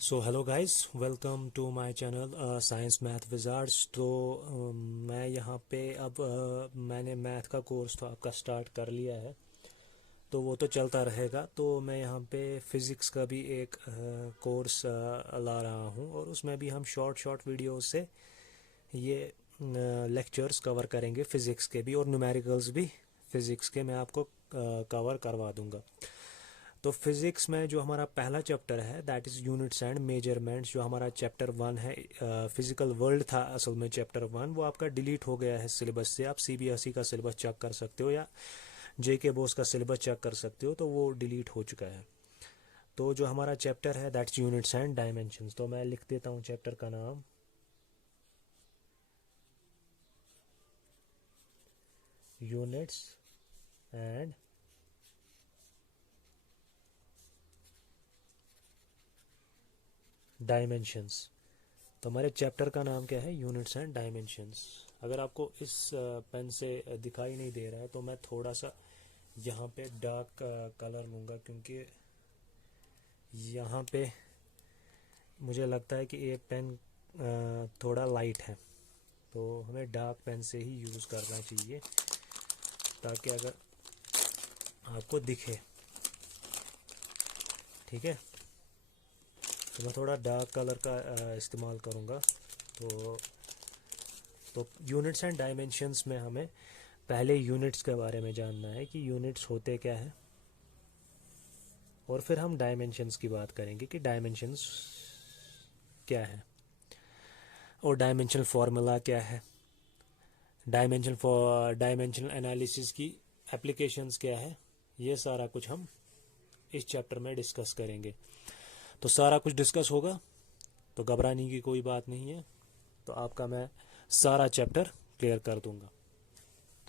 So hello guys, welcome to my channel Science Math Wizards. तो मैं यहाँ पे अब मैंने मैथ का कोर्स तो आपका स्टार्ट कर लिया है, तो वो तो चलता रहेगा। तो मैं यहाँ पे फ़िज़िक्स का भी एक कोर्स ला रहा हूँ, और उसमें भी हम शॉर्ट शॉर्ट वीडियोस से ये लेक्चर्स कवर करेंगे फ़िज़िक्स के भी, और न्यूमेरिकल्स भी फ़िज़िक्स के मैं आपको कवर करवा दूँगा। तो फिज़िक्स में जो हमारा पहला चैप्टर है that is units and measurements, जो हमारा चैप्टर 1 है, फिज़िकल वर्ल्ड था असल में चैप्टर 1, वो आपका डिलीट हो गया है सिलेबस से। आप सीबीएसई का सिलेबस चेक कर सकते हो या जेके बोस का सिलेबस चेक कर सकते हो, तो वो डिलीट हो चुका है। तो जो हमारा चैप्टर है दैट्स यूनिट्स एंड डायमेंशंस। तो मैं लिख देता हूँ चैप्टर का नाम, यूनिट्स एंड डायमेंशंस। तो हमारे चैप्टर का नाम क्या है? Units and dimensions. अगर आपको इस पेन से दिखाई नहीं दे रहा है तो मैं थोड़ा सा यहाँ पे डार्क कलर लूँगा, क्योंकि यहाँ पे मुझे लगता है कि ये पेन थोड़ा लाइट है, तो हमें डार्क पेन से ही यूज़ करना चाहिए ताकि अगर आपको दिखे। ठीक है, तो मैं थोड़ा डार्क कलर का इस्तेमाल करूँगा। तो यूनिट्स एंड डायमेंशंस में हमें पहले यूनिट्स के बारे में जानना है कि यूनिट्स होते क्या है, और फिर हम डायमेंशंस की बात करेंगे कि डायमेंशंस क्या है और डायमेंशनल फार्मूला क्या है, डायमेंशनल एनालिसिस की एप्लीकेशंस क्या है। ये सारा कुछ हम इस चैप्टर में डिस्कस करेंगे। तो सारा कुछ डिस्कस होगा, तो घबराने की कोई बात नहीं है। तो आपका मैं सारा चैप्टर क्लियर कर दूंगा,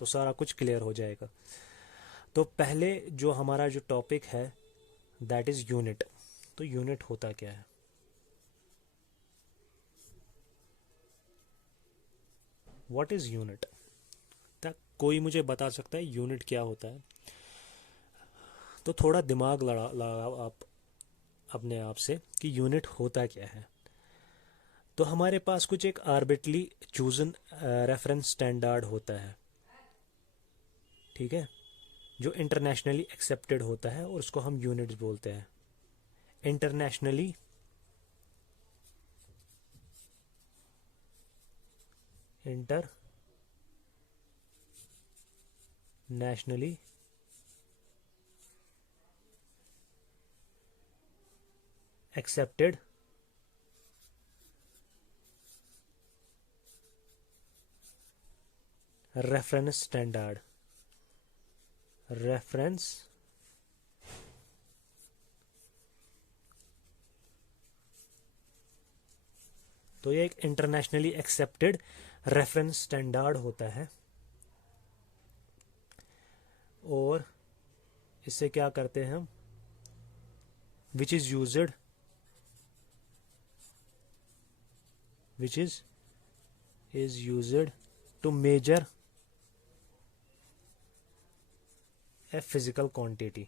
तो सारा कुछ क्लियर हो जाएगा। तो पहले जो हमारा जो टॉपिक है दैट इज़ यूनिट। तो यूनिट होता क्या है? What is unit? कोई मुझे बता सकता है यूनिट क्या होता है? तो थोड़ा दिमाग लगाओ आप अपने आप से कि यूनिट होता क्या है। तो हमारे पास कुछ एक आर्बिट्रली चूजन रेफरेंस स्टैंडर्ड होता है, ठीक है, जो इंटरनेशनली एक्सेप्टेड होता है, और उसको हम यूनिट्स बोलते हैं। Internationally internationally accepted reference standard, reference तो ये एक इंटरनेशनली एक्सेप्टेड रेफरेंस स्टैंडर्ड होता है, और इससे क्या करते हैं हम? Which is used which is used to measure a physical quantity.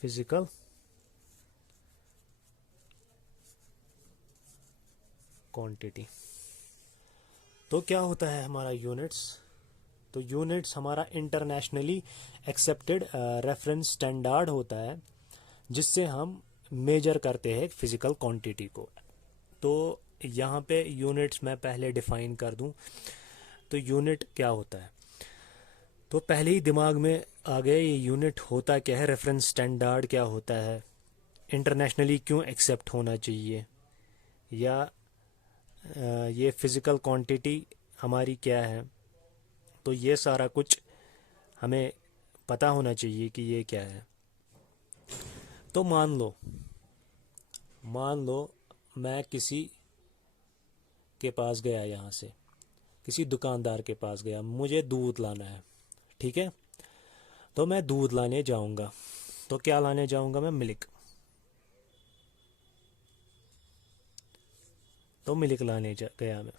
Physical quantity। तो क्या होता है हमारा यूनिट्स? तो यूनिट्स हमारा इंटरनेशनली एक्सेप्टेड रेफरेंस स्टैंडर्ड होता है, जिससे हम मेजर करते हैं फिजिकल क्वांटिटी को। तो यहाँ पे यूनिट्स मैं पहले डिफाइन कर दूँ। तो यूनिट क्या होता है? तो पहले ही दिमाग में आ गया ये यूनिट होता क्या है, रेफरेंस स्टैंडर्ड क्या होता है, इंटरनेशनली क्यों एक्सेप्ट होना चाहिए, या ये फिज़िकल क्वांटिटी हमारी क्या है। तो ये सारा कुछ हमें पता होना चाहिए कि ये क्या है। तो मान लो मैं किसी के पास गया, यहाँ से किसी दुकानदार के पास गया, मुझे दूध लाना है, ठीक है। तो मैं दूध लाने जाऊंगा। तो क्या लाने जाऊंगा मैं? मिल्क। तो मिल्क लाने गया मैं।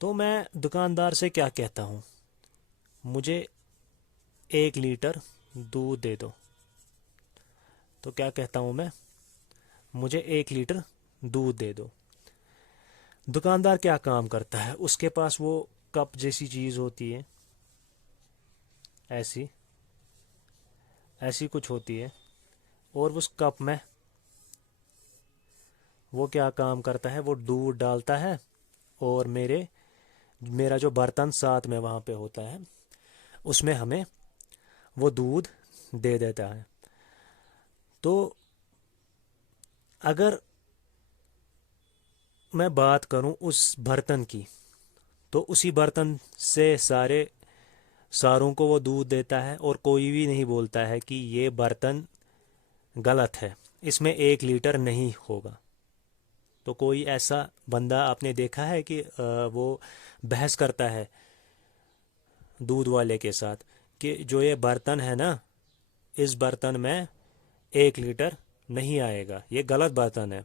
तो मैं दुकानदार से क्या कहता हूँ, मुझे 1 लीटर दूध दे दो। तो क्या कहता हूँ मैं, मुझे 1 लीटर दूध दे दो। दुकानदार क्या काम करता है, उसके पास वो कप जैसी चीज़ होती है, ऐसी ऐसी कुछ होती है, और उस कप में वो क्या काम करता है, वो दूध डालता है, और मेरा जो बर्तन साथ में वहाँ पे होता है उसमें हमें वो दूध दे देता है। तो अगर मैं बात करूं उस बर्तन की, तो उसी बर्तन से सारों को वो दूध देता है, और कोई भी नहीं बोलता है कि ये बर्तन गलत है, इसमें 1 लीटर नहीं होगा। तो कोई ऐसा बंदा आपने देखा है कि वो बहस करता है दूध वाले के साथ कि जो ये बर्तन है ना, इस बर्तन में 1 लीटर नहीं आएगा, ये गलत बर्तन है,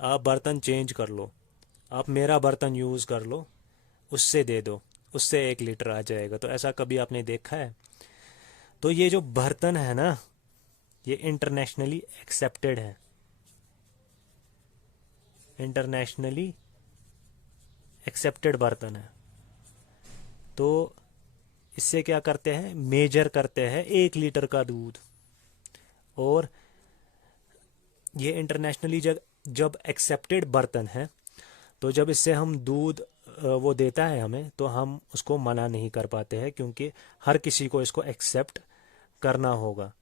आप बर्तन चेंज कर लो, आप मेरा बर्तन यूज़ कर लो, उससे दे दो, उससे 1 लीटर आ जाएगा। तो ऐसा कभी आपने देखा है? तो ये जो बर्तन है ना, ये इंटरनेशनली एक्सेप्टेड है, इंटरनेशनली एक्सेप्टेड बर्तन है। तो इससे क्या करते हैं, मेजर करते हैं 1 लीटर का दूध। और ये इंटरनेशनली जब जब एक्सेप्टेड बर्तन है, तो जब इससे हम दूध वो देता है हमें, तो हम उसको मना नहीं कर पाते हैं, क्योंकि हर किसी को इसको एक्सेप्ट करना होगा।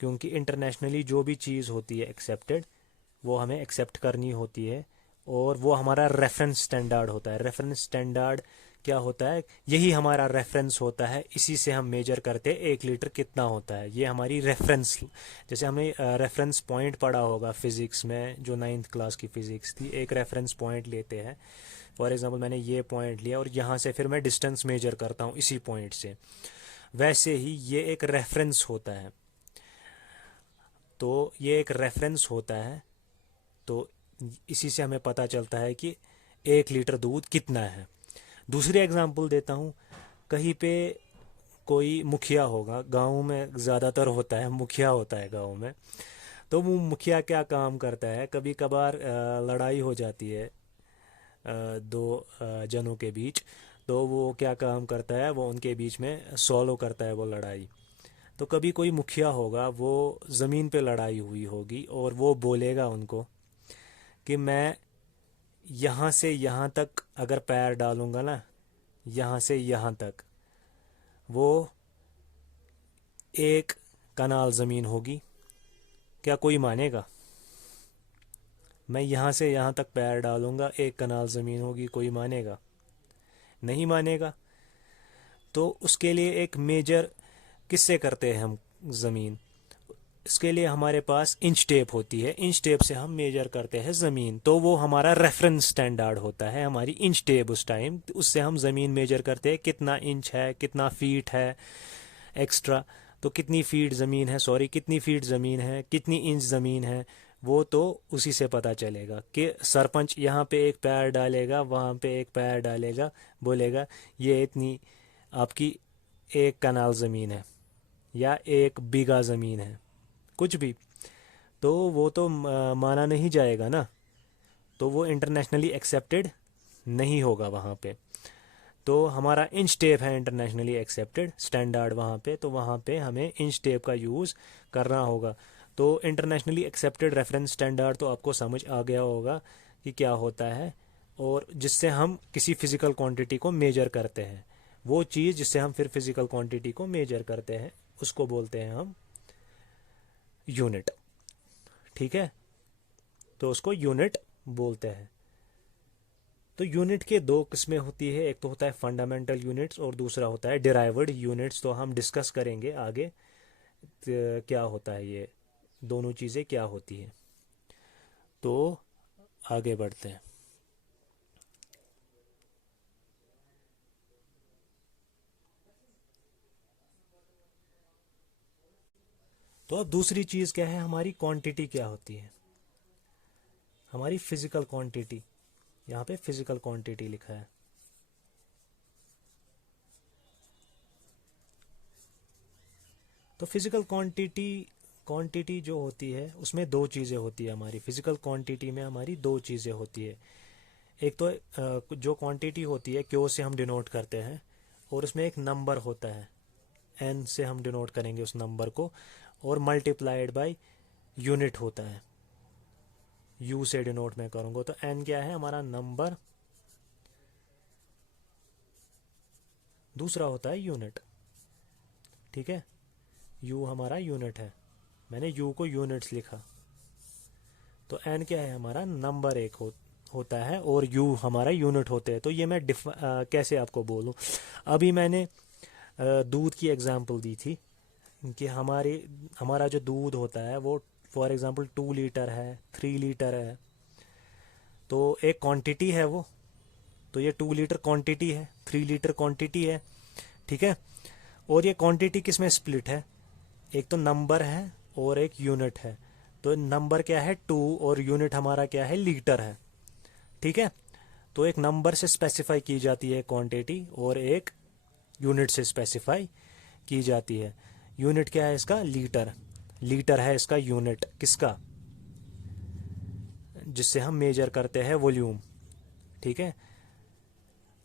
क्योंकि इंटरनेशनली जो भी चीज़ होती है एक्सेप्टेड, वो हमें एक्सेप्ट करनी होती है, और वो हमारा रेफरेंस स्टैंडर्ड होता है। रेफरेंस स्टैंडर्ड क्या होता है, यही हमारा रेफरेंस होता है, इसी से हम मेजर करते हैं 1 लीटर कितना होता है। ये हमारी रेफरेंस, जैसे हमने रेफरेंस पॉइंट पढ़ा होगा फिज़िक्स में, जो 9th क्लास की फ़िज़िक्स थी, एक रेफरेंस पॉइंट लेते हैं। फॉर एग्ज़ाम्पल मैंने ये पॉइंट लिया, और यहाँ से फिर मैं डिस्टेंस मेजर करता हूँ इसी पॉइंट से। वैसे ही ये एक रेफरेंस होता है। तो ये एक रेफरेंस होता है, तो इसी से हमें पता चलता है कि 1 लीटर दूध कितना है। दूसरी एग्जांपल देता हूँ, कहीं पे कोई मुखिया होगा, गांव में ज़्यादातर होता है, मुखिया होता है गांव में। तो वो मुखिया क्या काम करता है, कभी कभार लड़ाई हो जाती है दो जनों के बीच, तो वो क्या काम करता है, वो उनके बीच में सॉल्व करता है वो लड़ाई। तो कभी कोई मुखिया होगा, वो ज़मीन पे लड़ाई हुई होगी, और वो बोलेगा उनको कि मैं यहाँ से यहाँ तक अगर पैर डालूंगा ना, यहाँ से यहाँ तक, वो 1 कनाल ज़मीन होगी। क्या कोई मानेगा? मैं यहाँ से यहाँ तक पैर डालूंगा, 1 कनाल ज़मीन होगी, कोई मानेगा? नहीं मानेगा। तो उसके लिए एक मेजर किससे करते हैं हम ज़मीन, इसके लिए हमारे पास इंच टेप होती है, इंच टेप से हम मेजर करते हैं ज़मीन। तो वो हमारा रेफरेंस स्टैंडर्ड होता है, हमारी इंच टेप उस टाइम, उससे हम ज़मीन मेजर करते हैं, कितना इंच है, कितना फीट है एक्स्ट्रा। तो कितनी फीट ज़मीन है, सॉरी कितनी फीट ज़मीन है, कितनी इंच ज़मीन है, वो तो उसी से पता चलेगा। कि सरपंच यहाँ पे एक पैर डालेगा, वहाँ पे एक पैर डालेगा, बोलेगा ये इतनी आपकी 1 कनाल ज़मीन है, या 1 बीघा ज़मीन है, कुछ भी, तो वो तो माना नहीं जाएगा ना। तो वो इंटरनेशनली एक्सेप्टेड नहीं होगा वहाँ पे। तो हमारा इंच टेप है इंटरनेशनली एक्सेप्टेड स्टैंडर्ड वहाँ पे, तो वहाँ पे हमें इंच टेप का यूज़ करना होगा। तो इंटरनेशनली एक्सेप्टेड रेफरेंस स्टैंडर्ड तो आपको समझ आ गया होगा कि क्या होता है, और जिससे हम किसी फिज़िकल क्वांटिटी को मेजर करते हैं। वो चीज़ जिससे हम फिर फिज़िकल क्वांटिटी को मेजर करते हैं, उसको बोलते हैं हम यूनिट। ठीक है, तो उसको यूनिट बोलते हैं। तो यूनिट के दो किस्में होती है, एक तो होता है फंडामेंटल यूनिट्स, और दूसरा होता है डिराइव्ड यूनिट्स। तो हम डिस्कस करेंगे आगे क्या होता है, ये दोनों चीज़ें क्या होती हैं। तो आगे बढ़ते हैं। तो अब दूसरी चीज़ क्या है, हमारी क्वांटिटी क्या होती है, हमारी फिजिकल क्वांटिटी। यहाँ पे फिजिकल क्वांटिटी लिखा है। तो फिज़िकल क्वांटिटी जो होती है उसमें दो चीज़ें होती है हमारी। फिज़िकल क्वांटिटी में हमारी दो चीज़ें होती है। एक तो जो क्वांटिटी होती है क्यू से हम डिनोट करते हैं, और उसमें एक नंबर होता है, एन से हम डिनोट करेंगे उस नंबर को, और मल्टीप्लाइड बाय यूनिट होता है, यू से डिनोट मैं करूँगा। तो एन क्या है हमारा नंबर, दूसरा होता है यूनिट। ठीक है, यू हमारा यूनिट है, मैंने यू को यूनिट्स लिखा। तो एन क्या है हमारा नंबर एक होता है, और यू हमारा यूनिट होते हैं। तो ये मैं कैसे आपको बोलूँ। अभी मैंने दूध की एग्जांपल दी थी कि हमारा जो दूध होता है वो फॉर एग्जांपल 2 लीटर है, 3 लीटर है। तो एक क्वांटिटी है वो, तो ये 2 लीटर क्वांटिटी है, 3 लीटर क्वांटिटी है। ठीक है, और ये क्वांटिटी किस में स्प्लिट है, एक तो नंबर है और एक यूनिट है। तो नंबर क्या है 2, और यूनिट हमारा क्या है लीटर है। ठीक है, तो एक नंबर से स्पेसिफाई की जाती है क्वांटिटी, और एक यूनिट से स्पेसिफाई की जाती है। यूनिट क्या है इसका, लीटर। लीटर है इसका यूनिट, किसका, जिससे हम मेजर करते हैं वॉल्यूम। ठीक है,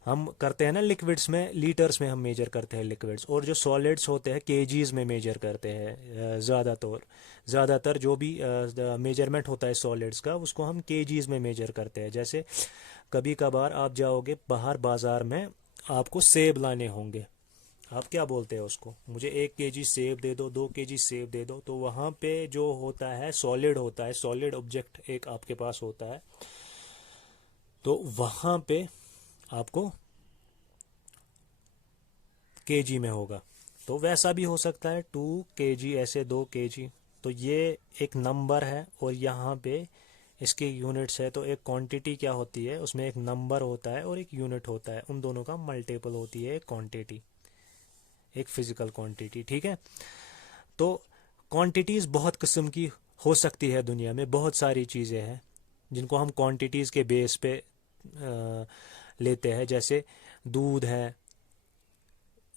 हम करते हैं ना लिक्विड्स में, लीटर्स में हम मेजर करते हैं लिक्विड्स, और जो सॉलिड्स होते हैं केजीज में मेजर करते हैं। ज़्यादातर जो भी मेजरमेंट होता है सॉलिड्स का, उसको हम केजीज में मेजर करते हैं। जैसे कभी कभार आप जाओगे बाहर बाज़ार में, आपको सेब लाने होंगे, आप क्या बोलते हैं उसको, मुझे 1 केजी सेब दे दो, 2 केजी सेब दे दो। तो वहाँ पे जो होता है सॉलिड होता है, सॉलिड ऑब्जेक्ट एक आपके पास होता है, तो वहाँ पे आपको केजी में होगा। तो वैसा भी हो सकता है 2 केजी, ऐसे 2 केजी। तो ये एक नंबर है, और यहाँ पे इसके यूनिट्स है। तो एक क्वांटिटी क्या होती है, उसमें एक नंबर होता है और एक यूनिट होता है, उन दोनों का मल्टीपल होती है एक क्वांटिटी, एक फिजिकल क्वांटिटी। ठीक है, तो क्वांटिटीज़ बहुत किस्म की हो सकती है दुनिया में, बहुत सारी चीज़ें हैं जिनको हम क्वांटिटीज़ के बेस पे लेते हैं। जैसे दूध है,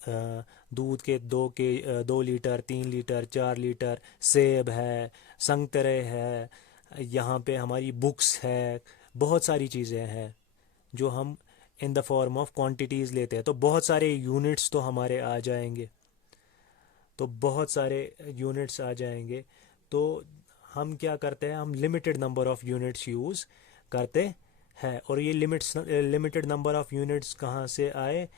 दूध के 2 लीटर, 3 लीटर, 4 लीटर। सेब है, संतरे है, यहाँ पे हमारी बुक्स है, बहुत सारी चीज़ें हैं जो हम in the form of quantities लेते हैं। तो बहुत सारे यूनिट्स तो हमारे आ जाएंगे, तो बहुत सारे यूनिट्स आ जाएंगे। तो हम क्या करते हैं, हम limited number of units use करते हैं। और ये लिमिटेड नंबर ऑफ यूनिट्स कहाँ से आए,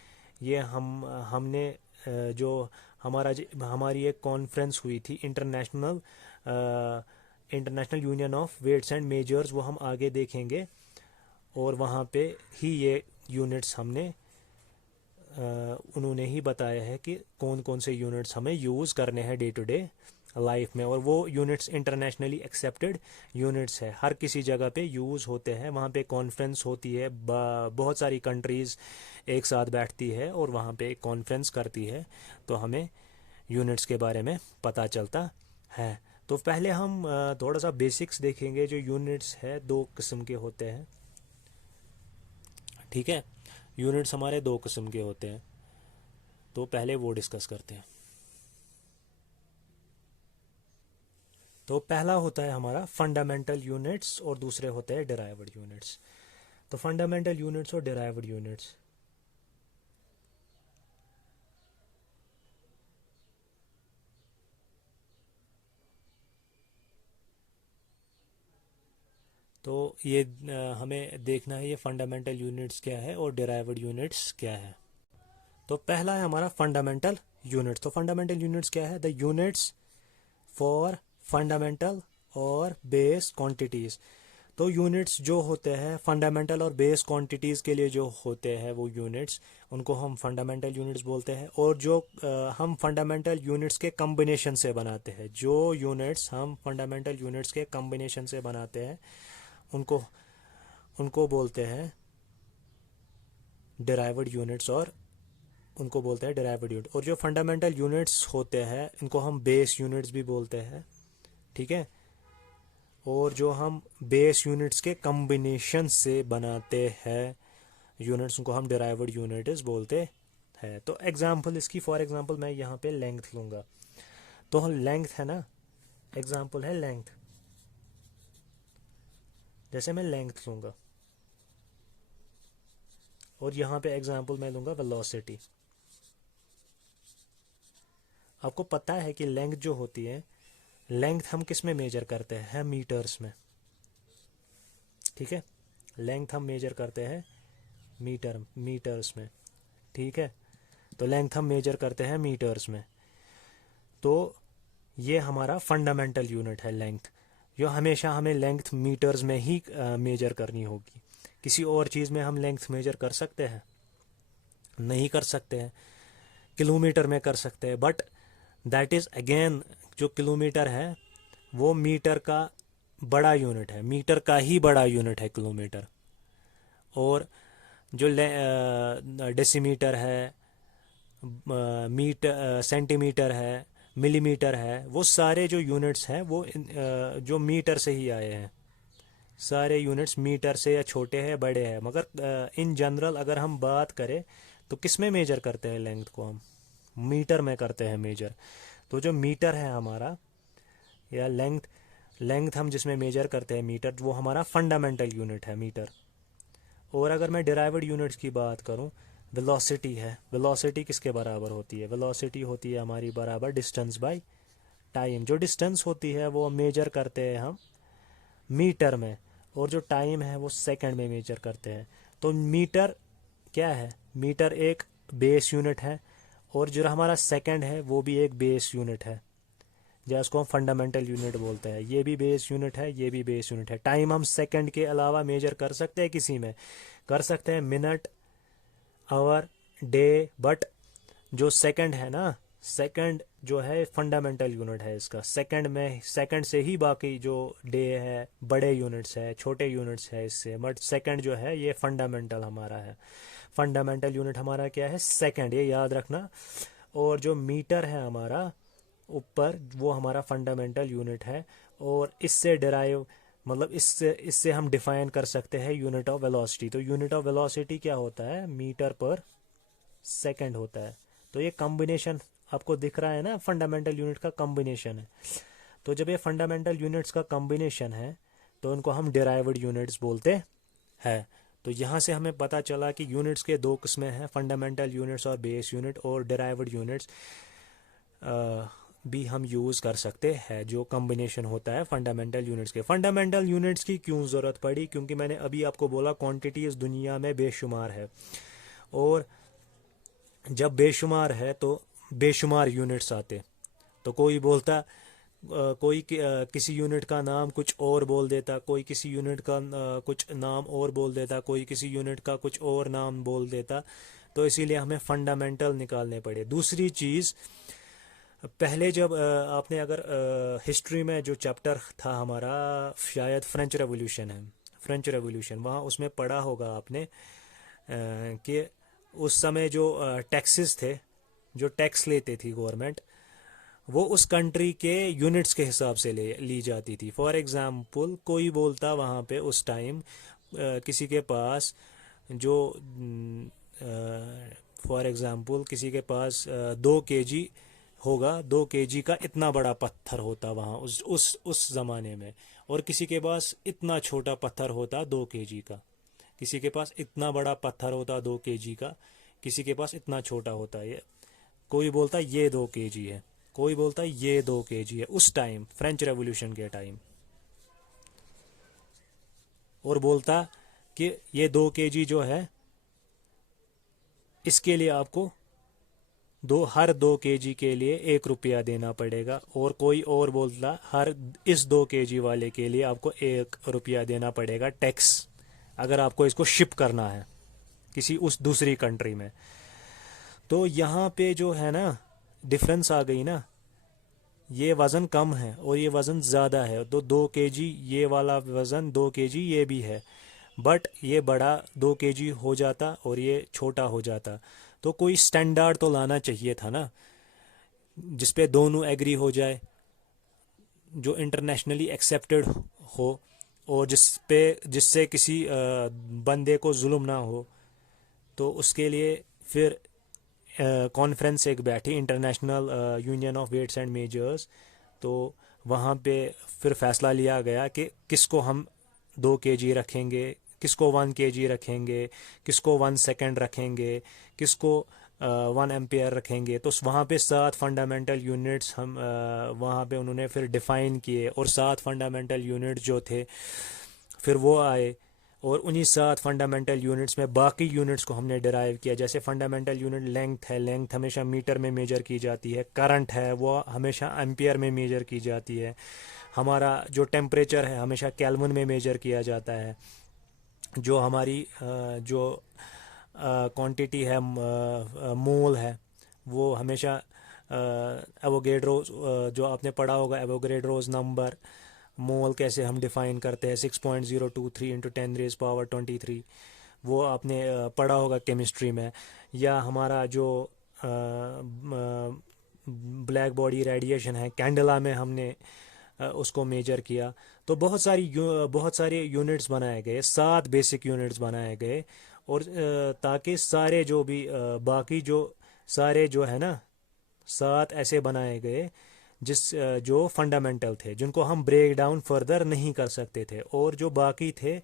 ये हमने जो हमारी एक कॉन्फ्रेंस हुई थी, International Union of Weights and Measures, वो हम आगे देखेंगे। और वहाँ पे ही ये यूनिट्स उन्होंने ही बताया है कि कौन कौन से यूनिट्स हमें यूज़ करने हैं डे टू डे लाइफ में। और वो यूनिट्स इंटरनेशनली एक्सेप्टेड यूनिट्स है, हर किसी जगह पे यूज़ होते हैं। वहाँ पे कॉन्फ्रेंस होती है, बहुत सारी कंट्रीज़ एक साथ बैठती है और वहाँ पे एक कॉन्फ्रेंस करती है, तो हमें यूनिट्स के बारे में पता चलता है। तो पहले हम थोड़ा सा बेसिक्स देखेंगे। जो यूनिट्स है 2 किस्म के होते हैं। ठीक है, यूनिट्स हमारे 2 किस्म के होते हैं, तो पहले वो डिस्कस करते हैं। तो पहला होता है हमारा फंडामेंटल यूनिट्स, और दूसरे होते हैं डिराइव्ड यूनिट्स। तो फंडामेंटल यूनिट्स और डिराइव्ड यूनिट्स, तो ये हमें देखना है ये फंडामेंटल यूनिट्स क्या है और डिराइव्ड यूनिट्स क्या है। तो पहला है हमारा फंडामेंटल यूनिट्स। तो फंडामेंटल यूनिट्स क्या है, द यूनिट्स फॉर फंडामेंटल और बेस क्वांटिटीज़। तो यूनिट्स जो होते हैं फंडामेंटल और बेस क्वांटिटीज़ के लिए जो होते हैं वो यूनिट्स, उनको हम फंडामेंटल यूनिट्स बोलते हैं। और जो हम फंडामेंटल यूनिट्स के कम्बिनेशन से बनाते हैं, जो यूनिट्स हम फंडामेंटल यूनिट्स के कम्बिनेशन से बनाते हैं, उनको उनको बोलते हैं डिराइव्ड यूनिट्स, और उनको बोलते हैं डिराइव्ड यूनिट। और जो फंडामेंटल यूनिट्स होते हैं इनको हम बेस यूनिट्स भी बोलते हैं। ठीक है, और जो हम बेस यूनिट्स के कम्बिनेशन से बनाते हैं यूनिट्स, उनको हम डिराइव्ड यूनिट्स बोलते हैं। तो एग्जांपल इसकी, फॉर एग्जांपल मैं यहाँ पे लेंथ लूँगा। तो लेंथ है ना, एग्जाम्पल है लेंथ। जैसे मैं लेंथ लूँगा और यहाँ पे एग्जाम्पल मैं लूँगा वेलोसिटी। आपको पता है कि लेंथ जो होती है, लेंथ हम किस में मेजर करते हैं? मीटर्स में। ठीक है, लेंथ हम मेजर करते हैं मीटर्स में। ठीक है, तो लेंथ हम मेजर करते हैं मीटर्स में। तो ये हमारा फंडामेंटल यूनिट है लेंथ, जो हमेशा हमें लेंथ मीटर्स में ही मेजर करनी होगी। किसी और चीज़ में हम लेंथ मेजर कर सकते हैं? नहीं कर सकते हैं। किलोमीटर में कर सकते हैं, बट दैट इज़ अगेन, जो किलोमीटर है वो मीटर का बड़ा यूनिट है, मीटर का ही बड़ा यूनिट है किलोमीटर। और जो डेसीमीटर है, सेंटीमीटर है, मिलीमीटर है, वो सारे जो यूनिट्स हैं वो जो मीटर से ही आए हैं। सारे यूनिट्स मीटर से या छोटे हैं बड़े हैं, मगर इन जनरल अगर हम बात करें तो किस में मेजर करते हैं लेंथ को? हम मीटर में करते हैं मेजर। तो जो मीटर है हमारा, या लेंथ हम जिसमें मेजर करते हैं मीटर, वो हमारा फंडामेंटल यूनिट है मीटर। और अगर मैं डिराइव्ड यूनिट्स की बात करूं, वेलोसिटी है। वेलोसिटी किसके बराबर होती है? वेलोसिटी होती है हमारी बराबर डिस्टेंस बाय टाइम। जो डिस्टेंस होती है वो मेजर करते हैं हम मीटर में, और जो टाइम है वो सेकंड में मेजर करते हैं। तो मीटर क्या है? मीटर एक बेस यूनिट है, और जो हमारा सेकंड है वो भी एक बेस यूनिट है, जिसको हम फंडामेंटल यूनिट बोलते हैं। ये भी बेस यूनिट है, ये भी बेस यूनिट है। टाइम हम सेकंड के अलावा मेजर कर सकते हैं किसी में? कर सकते हैं, मिनट, आवर, डे। बट जो सेकंड है ना, सेकंड जो है फंडामेंटल यूनिट है इसका। सेकंड से ही बाकी जो डे है, बड़े यूनिट्स है, छोटे यूनिट्स है इससे, बट सेकंड जो है ये फंडामेंटल हमारा है। फंडामेंटल यूनिट हमारा क्या है? सेकंड, ये याद रखना। और जो मीटर है हमारा ऊपर, वो हमारा फंडामेंटल यूनिट है। और इससे डिराइव, मतलब इससे हम डिफाइन कर सकते हैं यूनिट ऑफ वेलोसिटी। तो यूनिट ऑफ वेलोसिटी क्या होता है? मीटर पर सेकंड होता है। तो ये कॉम्बिनेशन आपको दिख रहा है ना, फंडामेंटल यूनिट का कॉम्बिनेशन है। तो जब ये फंडामेंटल यूनिट्स का कॉम्बिनेशन है तो उनको हम डिराइव्ड यूनिट्स बोलते हैं। तो यहाँ से हमें पता चला कि यूनिट्स के दो किस्में हैं, फंडामेंटल यूनिट्स और बेस यूनिट। और डिराइव्ड यूनिट्स भी हम यूज़ कर सकते हैं, जो कॉम्बिनेशन होता है फंडामेंटल यूनिट्स के। फंडामेंटल यूनिट्स की क्यों ज़रूरत पड़ी? क्योंकि मैंने अभी आपको बोला क्वांटिटी इस दुनिया में बेशुमार है, और जब बेशुमार है तो बेशुमार यूनिट्स आते। तो कोई बोलता, किसी यूनिट का नाम कुछ और बोल देता, कोई किसी यूनिट का कुछ नाम और बोल देता, कोई किसी यूनिट का कुछ और नाम बोल देता। तो इसीलिए हमें फंडामेंटल निकालने पड़े। दूसरी चीज़, पहले जब आपने अगर हिस्ट्री में जो चैप्टर था हमारा, शायद फ्रेंच रेवोल्यूशन है, फ्रेंच रेवोल्यूशन, वहाँ उसमें पढ़ा होगा आपने कि उस समय जो टैक्सेस थे, जो टैक्स लेते थी गवर्नमेंट, वो उस कंट्री के यूनिट्स के हिसाब से ली जाती थी। फॉर एग्ज़ाम्पल, कोई बोलता वहाँ पे उस टाइम किसी के पास जो फॉर एग्ज़ाम्पल किसी के पास 2 kg होगा, 2 kg का इतना बड़ा पत्थर होता वहाँ उस ज़माने में, और किसी के पास इतना छोटा पत्थर होता 2 kg का। किसी के पास इतना बड़ा पत्थर होता 2 kg का, किसी के पास इतना छोटा होता है। कोई बोलता ये 2 kg है, कोई बोलता ये 2 kg है, उस टाइम फ्रेंच रेवोल्यूशन के टाइम। और बोलता कि ये 2 kg जो है, इसके लिए आपको हर 2 kg के लिए 1 रुपया देना पड़ेगा। और कोई और बोलता हर इस 2 kg वाले के लिए आपको 1 रुपया देना पड़ेगा टैक्स, अगर आपको इसको शिप करना है किसी उस दूसरी कंट्री में। तो यहाँ पे जो है ना, डिफरेंस आ गई ना, ये वज़न कम है और ये वज़न ज़्यादा है। तो 2 kg, ये वाला वज़न 2 kg ये भी है, बट ये बड़ा 2 kg हो जाता और ये छोटा हो जाता। तो कोई स्टैंडर्ड तो लाना चाहिए था ना, जिसपे दोनों एग्री हो जाए, जो इंटरनेशनली एक्सेप्टेड हो, और जिससे किसी बंदे को जुल्म ना हो। तो उसके लिए फिर कॉन्फ्रेंस एक बैठी, International Union of Weights and Measures. तो वहाँ पे फिर फैसला लिया गया कि किसको हम 2 kg रखेंगे, किसको 1 kg रखेंगे, किसको 1 सेकेंड रखेंगे, किसको 1 एम्पियर रखेंगे। तो वहाँ पे 7 फंडामेंटल यूनिट्स हम वहाँ पे उन्होंने फिर डिफ़ाइन किए, और 7 फंडामेंटल यूनिट्स जो थे फिर वो आए, और उन्हीं 7 फंडामेंटल यूनिट्स में बाकी यूनिट्स को हमने डिराइव किया। जैसे फंडामेंटल यूनिट लेंथ है, लेंथ हमेशा मीटर में मेजर की जाती है। करंट है वो हमेशा एम्पियर में मेजर की जाती है। हमारा जो टेम्परेचर है हमेशा केल्विन में मेजर किया जाता है। जो हमारी जो क्वांटिटी है, मोल है, वो हमेशा एवोगेड्रो, जो आपने पढ़ा होगा एवोगेड्रोज नंबर, मोल कैसे हम डिफ़ाइन करते हैं, 6.023 इंटू 10⁻23, वो आपने पढ़ा होगा केमिस्ट्री में। या हमारा जो ब्लैक बॉडी रेडिएशन है, कैंडला में हमने उसको मेजर किया। तो बहुत सारे यूनिट्स बनाए गए, 7 बेसिक यूनिट्स बनाए गए। और ताकि सारे जो भी बाकी जो सारे जो है ना 7 ऐसे बनाए गए जो फंडामेंटल थे, जिनको हम ब्रेक डाउन फर्दर नहीं कर सकते थे। और जो बाकी थे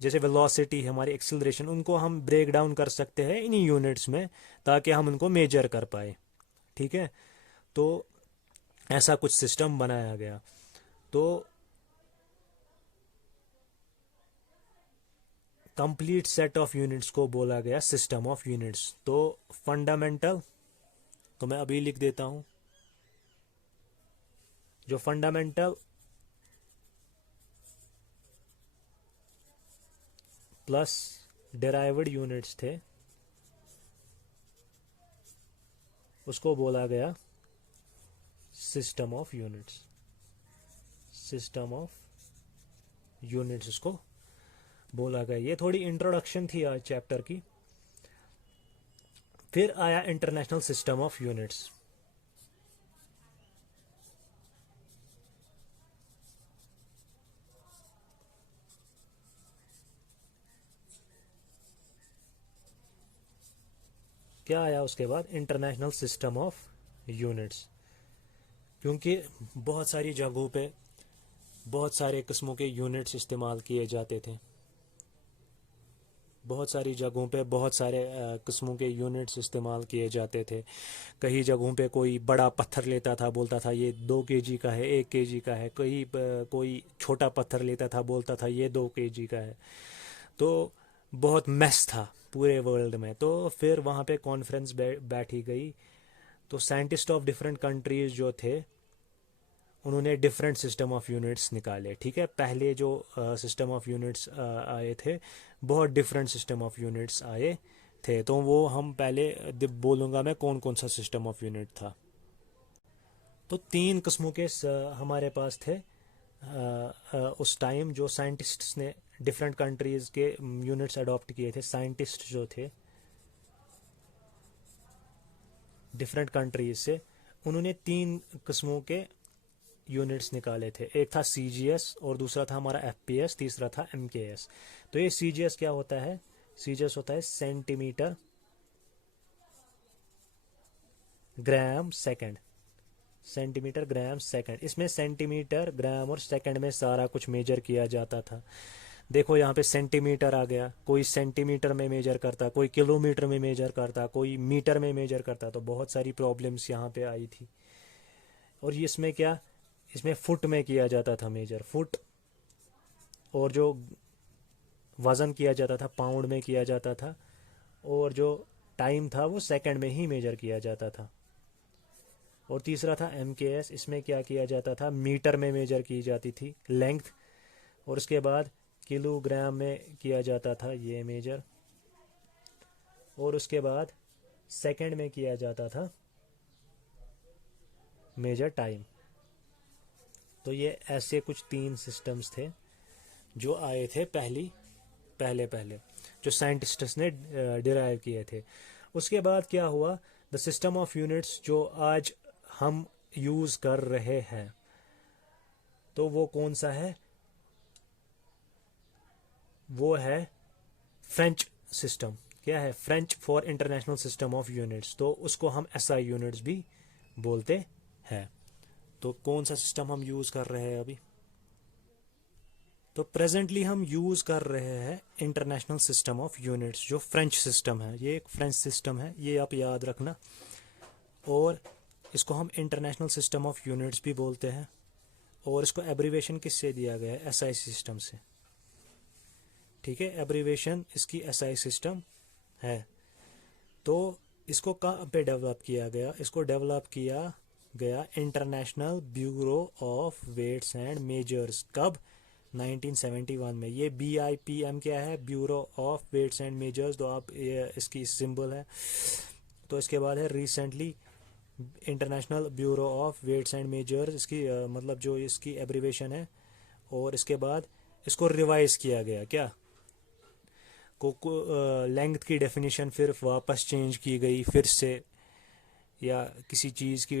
जैसे वेलोसिटी, हमारी एक्सिलरेशन, उनको हम ब्रेक डाउन कर सकते हैं इन्हीं यूनिट्स में, ताकि हम उनको मेजर कर पाए। ठीक है, तो ऐसा कुछ सिस्टम बनाया गया। तो कंप्लीट सेट ऑफ यूनिट्स को बोला गया सिस्टम ऑफ यूनिट्स। तो फंडामेंटल, तो मैं अभी लिख देता हूं, जो फंडामेंटल प्लस डेराइव्ड यूनिट्स थे उसको बोला गया system of units. System of units इसको बोला गया। ये थोड़ी इंट्रोडक्शन थी आज चैप्टर की। फिर आया इंटरनेशनल सिस्टम ऑफ यूनिट्स। क्या आया उसके बाद? International system of units. क्योंकि बहुत सारी जगहों पे बहुत सारे किस्मों के यूनिट्स इस्तेमाल किए जाते थे। बहुत सारी जगहों पे बहुत सारे किस्मों के यूनिट्स इस्तेमाल किए जाते थे। कई जगहों पे कोई बड़ा पत्थर लेता था, बोलता था ये 2 kg का है, 1 kg का है। कोई छोटा पत्थर लेता था, बोलता था ये 2 kg का है। तो बहुत मैस था पूरे वर्ल्ड में। तो फिर वहाँ पे कॉन्फ्रेंस बैठी गई। तो साइंटिस्ट ऑफ डिफरेंट कंट्रीज जो थे उन्होंने डिफरेंट सिस्टम ऑफ यूनिट्स निकाले। ठीक है, पहले जो सिस्टम ऑफ यूनिट्स आए थे, बहुत डिफरेंट सिस्टम ऑफ यूनिट्स आए थे। तो वो हम पहले बोलूँगा मैं कौन कौन सा सिस्टम ऑफ यूनिट था। तो 3 किस्मों के हमारे पास थे उस टाइम, जो साइंटिस्ट्स ने डिफरेंट कंट्रीज़ के यूनिट्स अडॉप्ट किए थे। साइंटिस्ट जो थे डिफरेंट कंट्रीज से, उन्होंने 3 किस्मों के यूनिट्स निकाले थे। एक था CGS, और दूसरा था हमारा FPS, तीसरा था MKS। तो ये CGS क्या होता है? CGS होता है centimetre gram second. Centimetre gram second, इसमें सेंटीमीटर ग्राम और सेकंड में सारा कुछ मेजर किया जाता था। देखो यहाँ पे सेंटीमीटर आ गया, कोई सेंटीमीटर में मेजर करता, कोई किलोमीटर में मेजर करता, कोई मीटर में मेजर करता। तो बहुत सारी प्रॉब्लम्स यहाँ पे आई थी। और इसमें क्या, इसमें फुट में किया जाता था मेजर, फुट। और जो वज़न किया जाता था पाउंड में किया जाता था। और जो टाइम था वो सेकंड में ही मेजर किया जाता था। और तीसरा था MKS, इसमें क्या किया जाता था, मीटर में मेजर की जाती थी लेंथ। और उसके बाद किलोग्राम में किया जाता था ये मेजर। और उसके बाद सेकंड में किया जाता था मेजर टाइम। तो ये ऐसे कुछ 3 सिस्टम्स थे जो आए थे पहले जो साइंटिस्ट्स ने डिराइव किए थे। उसके बाद क्या हुआ, द सिस्टम ऑफ यूनिट्स जो आज हम यूज़ कर रहे हैं, तो वो कौन सा है? वो है फ्रेंच सिस्टम। क्या है, French for international system of units, तो उसको हम एसआई यूनिट्स भी बोलते हैं। तो कौन सा सिस्टम हम यूज़ कर रहे हैं अभी, तो प्रेजेंटली हम यूज़ कर रहे हैं इंटरनेशनल सिस्टम ऑफ यूनिट्स, जो फ्रेंच सिस्टम है, ये एक फ्रेंच सिस्टम है, ये आप याद रखना। और इसको हम इंटरनेशनल सिस्टम ऑफ यूनिट्स भी बोलते हैं, और इसको एब्रीवेशन किससे दिया गया है, एसआई सिस्टम से। ठीक है, एब्रीवेशन इसकी एसआई सिस्टम है। तो इसको कहाँ पे डेवलप किया गया, इसको डेवलप किया गया International Bureau of Weights and Measures, कब, 1971 में। ये BIPM क्या है, Bureau of Weights and Measures, तो आप ये इसकी सिंबल है। तो इसके बाद है recently International Bureau of Weights and Measures, इसकी मतलब जो इसकी एब्रीवेशन है। और इसके बाद इसको रिवाइज किया गया, क्या लेंथ की डेफिनेशन फिर वापस चेंज की गई फिर से, या किसी चीज़ की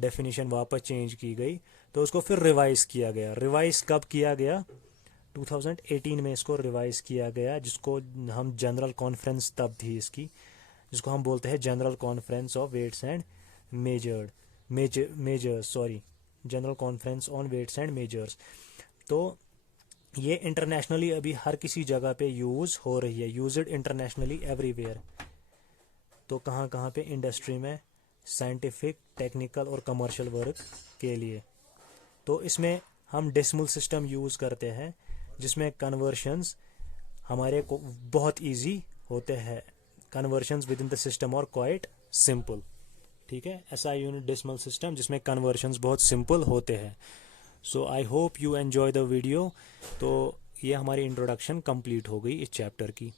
डेफिनेशन वापस चेंज की गई, तो उसको फिर रिवाइज किया गया। रिवाइज कब किया गया, 2018 में इसको रिवाइज किया गया, जिसको हम जनरल कॉन्फ्रेंस तब थी इसकी, जिसको हम बोलते हैं General Conference of Weights and Measures, sorry, General Conference on Weights and Measures. तो ये इंटरनेशनली अभी हर किसी जगह पे यूज़ हो रही है, यूज्ड इंटरनेशनली एवरीवेयर। तो कहाँ कहाँ पे, इंडस्ट्री में, साइंटिफिक, टेक्निकल और कमर्शियल वर्क के लिए। तो इसमें हम डेसिमल सिस्टम यूज़ करते हैं, जिसमें कन्वर्शंस हमारे को बहुत इजी होते हैं, conversions within the system और क्वाइट सिंपल। ठीक है, एसआई यूनिट डेसिमल सिस्टम जिसमें कन्वर्शंस बहुत सिंपल होते हैं। So I hope you enjoy the video. तो ये हमारी इंट्रोडक्शन कंप्लीट हो गई इस चैप्टर की।